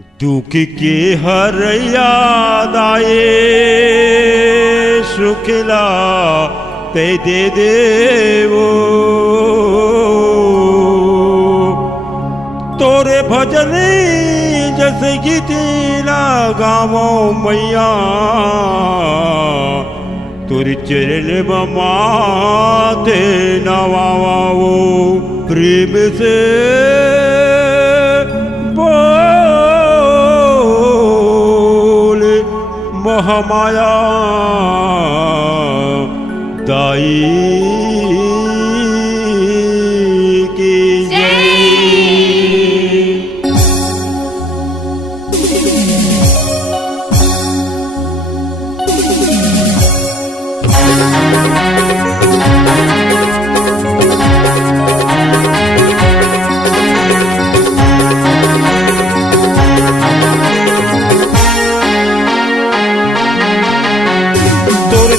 दुख के हर याद आए शुक्ला पे दे देवो तोरे भजन जैसे गीतीला गावो मैया तोरे चरण माते नवाओ प्रेम से महामाया दाई की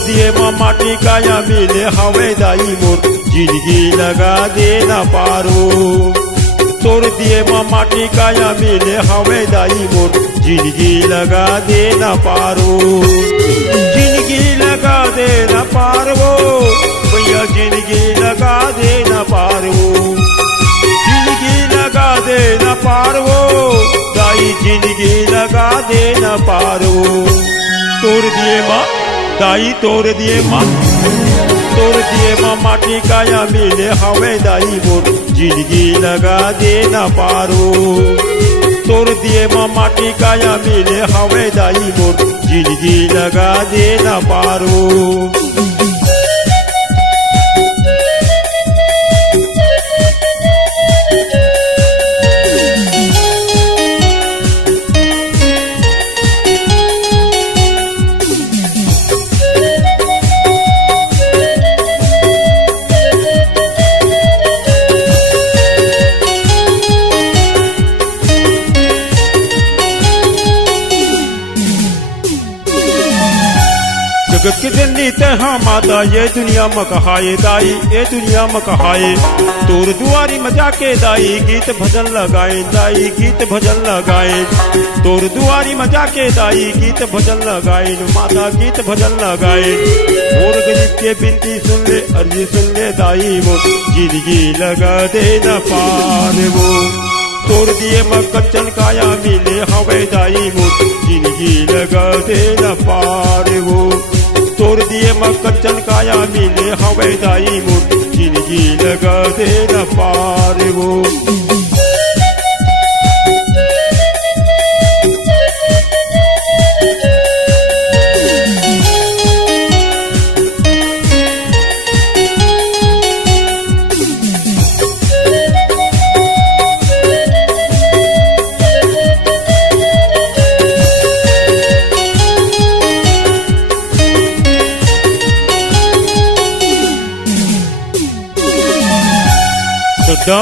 दिए माटी काया मिले हवे दाई मोर जिंदगी लगा देना पारो तोर दिए माटी काया मिले हवे दाई मोर जिंदगी लगा देना पारो जिंदगी लगा देना पारो भैया जिंदगी लगा देना पारो जिंदगी लगा देना पारो दाई जिंदगी लगा देना पारो तोर दिए माँ दाई तोड़ दिए माटी काया मिले हवे दाई मोर जिंदगी लगा देना पारो तोड़ दिए माटी काया मिले हवे दाई मोर जिंदगी लगा देना पारो जगत के जननी तहा माता ये दुनिया में कहाए दाई ये दुनिया में कहाए तोर दुआरी में जाके दाई गीत भजन लगाए दाई गीत भजन लगाए तोर दुआरी में जाके दाई गीत भजन लगाए माता गीत भजन लगाए मोर गरीब के बिनती सुन ले अर्जी सुन ले दाई वो जिंदगी लगा देना पार वो तोड़ दिए कच्चन काया मिले हवे दाई वो जिंदगी लगा देना पार वो तोड़ दिए कच्चन काया मिले हवे दाई मोर जिंदगी लगा देना पार वो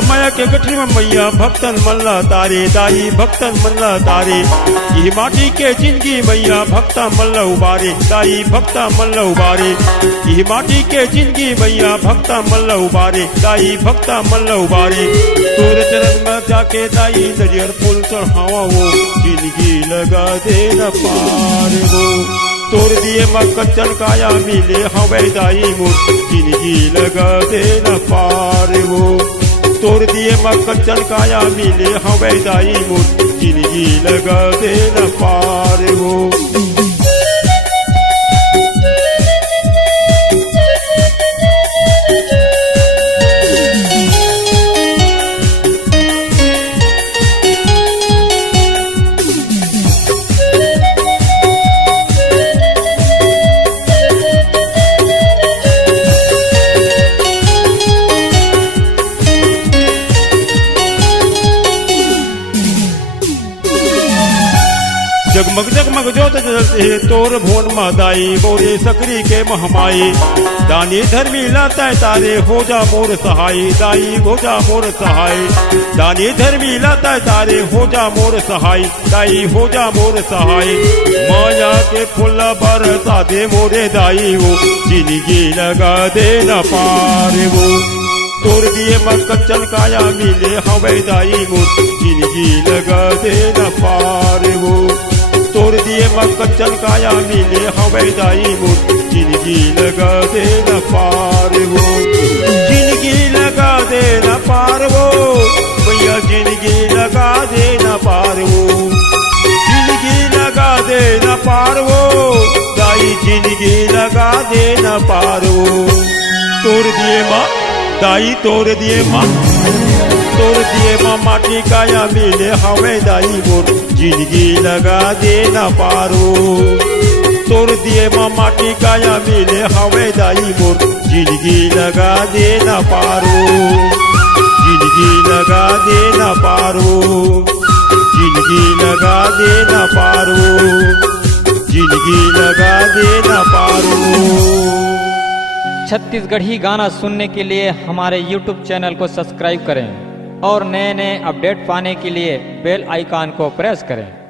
माया के गठरी में मैया भक्तन मल्ला तारे दाई भक्तन मल्ला तारे ये माटी के जिंदगी मैया भक्ता मल्ला उबारे दाई भक्ता मल्ला उबारे ये माटी के जिंदगी मैया भक्ता मल्ला उबारे दाई भक्ता मल्ला उबारे तोरे चरण में जाके दाई नरियर फूल चढ़ावा वो जिंदगी लगा देना पार वो तोड़ दिए कच्चन काया मिले हवे दाई मोर जिंदगी लगा देना पार वो तोड़ दिए कच्चन काया मिले हवे दाई मोर जिंदगी लगा देना पार वो जगमग जगमग जोत जलते तोर भोन मादाई बोरे सकरी के महमाई दानी धर्मी लाता तारे हो जा मोर सहाय दाई हो जा मोर सहाय दानी धर्मी लाता तारे हो जा मोर सहाय दाई हो जा मोर सहाय माया के फूल बरसा दे मोरे दाई वो जिंदगी लगा दे न पार वो तोड़ दिए मक्कन काया मिले हवे दाई मोर जिंदगी लगा देना पार वो तोड़ दिए मक्कन काया मिले हवे दाई मोर जिंदगी लगा देना पार वो जिंदगी लगा देना पार वो भैया जिंदगी लगा देना पार वो जिंदगी लगा देना पार वो दाई जिंदगी लगा देना पार वो तोड़ दिए माँ दाई तोड़ दिए माँ माटी काया मिले हवे दाई मोर जिंदगी लगा देना पारो तोड़ दिए माँ माटी काया मिले हवे दाई मोर जिंदगी लगा देना पारो जिंदगी लगा देना पारो जिंदगी लगा देना पारो जिंदगी लगा देना पारो। छत्तीसगढ़ी गाना सुनने के लिए हमारे YouTube चैनल को सब्सक्राइब करें और नए नए अपडेट पाने के लिए बेल आइकन को प्रेस करें।